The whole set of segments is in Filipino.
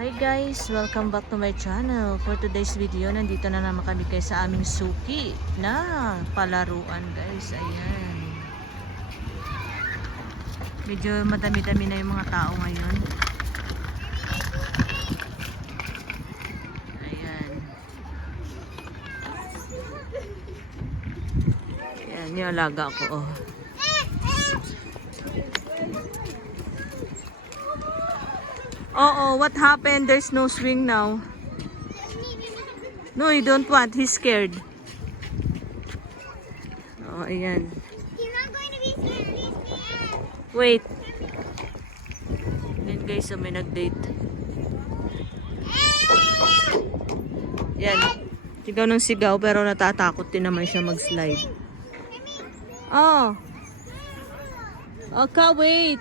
Hi guys! Welcome back to my channel. For today's video, nandito na naman kami guys sa aming suki na palaruan guys. Ayan. Medyo madami-dami na yung mga tao ngayon. Ayan. Ayan yung alaga ko. Oh. Oh, what happened? There's no swing now. No, you don't want. He's scared. Oh, ayan. He's not going to be scared. Wait. Ayan guys, so may nag-date. Yan. Sigaw ng sigaw pero natatakot din naman siya mag-slide. Oh. Okay, wait.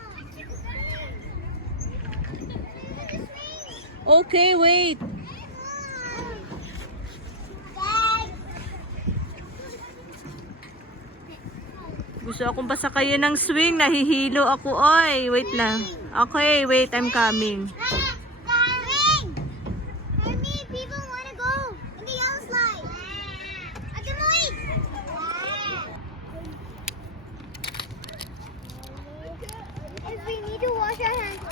Okay, wait. Gusto akong pasakayin ng swing. Nahihilo ako. Oy, wait lang. Okay, wait. I'm coming. People want to go in the yellow slide. I can wait. We need to wash our hands.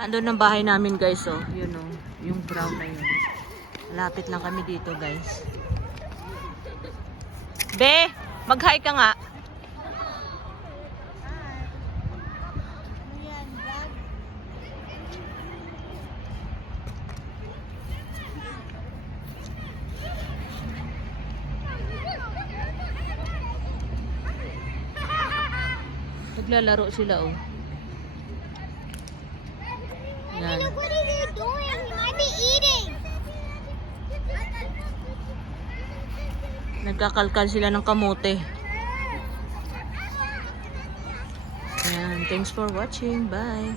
Andun ang bahay namin guys, oh. Yun oh, yung brown na yun. Malapit lang kami dito guys. Be, mag-hi ka nga. Naglalaro sila oh. Yan. Look what he's doing. He might be eating. Nagkakalkal sila ng kamote. Yan, thanks for watching. Bye.